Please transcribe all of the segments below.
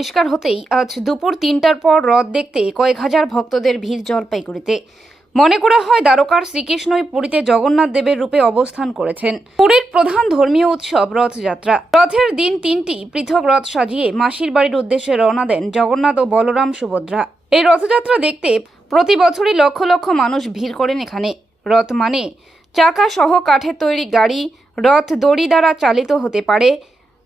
পরিষ্কার হতেই আজ দুপুর তিনটার পর রথ দেখতে কয়েক হাজার ভক্তদের ভিড় জলপাইগুড়িতে। মনে করা হয় দ্বারকার শ্রীকৃষ্ণই পুরীতে জগন্নাথ দেবের রূপে অবস্থান করেছেন। পুরীর প্রধান ধর্মীয় উৎসব রথযাত্রা। রথের দিন তিনটি পৃথক রথ সাজিয়ে মাসির বাড়ির উদ্দেশ্যে রওনা দেন জগন্নাথ ও বলরাম সুভদ্রা। এই রথযাত্রা দেখতে প্রতি বছরই লক্ষ লক্ষ মানুষ ভিড় করেন এখানে। রথ মানে চাকা সহ কাঠের তৈরি গাড়ি, রথ দড়ি দ্বারা চালিত হতে পারে।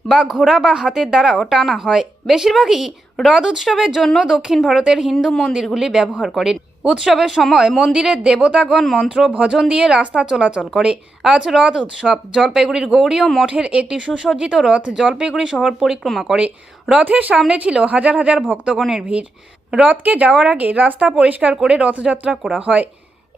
বা ঘোড়া বা হাতের দ্বারাও টানা হয়। বেশিরভাগই রথ উৎসবের জন্য দক্ষিণ ভারতের হিন্দু মন্দিরগুলি ব্যবহার করেন। উৎসবের সময় মন্দিরের দেবতাগণ মন্ত্র ভজন দিয়ে রাস্তা চলাচল করে। আজ রথ উৎসব। জলপাইগুড়ির গৌরীয় মঠের একটি সুসজ্জিত রথ জলপাইগুড়ি শহর পরিক্রমা করে। রথের সামনে ছিল হাজার হাজার ভক্তগণের ভিড়। রথকে যাওয়ার আগে রাস্তা পরিষ্কার করে রথযাত্রা করা হয়।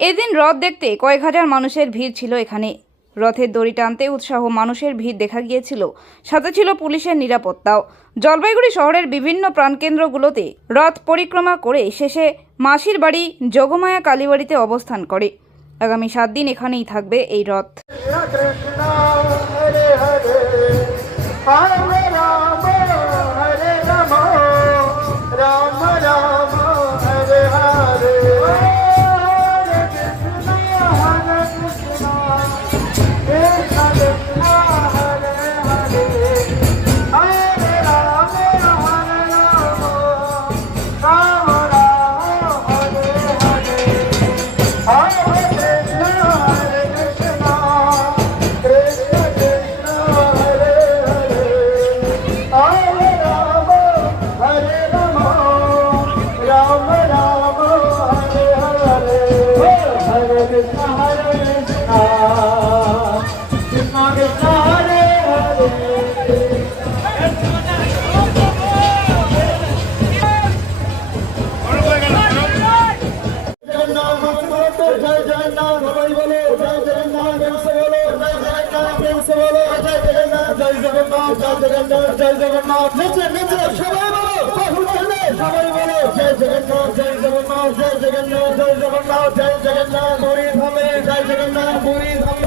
এদিন রথ দেখতে কয়েক হাজার মানুষের ভিড় ছিল এখানে। রথের দড়ি টানতে উৎসাহ মানুষের ভিড় দেখা গিয়েছিল। সাথে ছিল পুলিশের নিরাপত্তাও। জলপাইগুড়ি শহরের বিভিন্ন প্রাণকেন্দ্রগুলোতে রথ পরিক্রমা করে শেষে মাসির বাড়ি যোগমায়া কালীবাড়িতে অবস্থান করে। আগামী সাত দিন এখানেই থাকবে এই রথ। Krishna Hare Krishna Krishna Krishna Hare Hare জয় জগন্নাথ সবাই বলো জয় জগন্নাথ সবাই বলো জয় জগন্নাথ জয় জগন্নাথ জয় জগন্নাথ জয় জগন্নাথ জয় জগন্নাথ পুরী ধামে জয় জগন্নাথ পুরী ধামে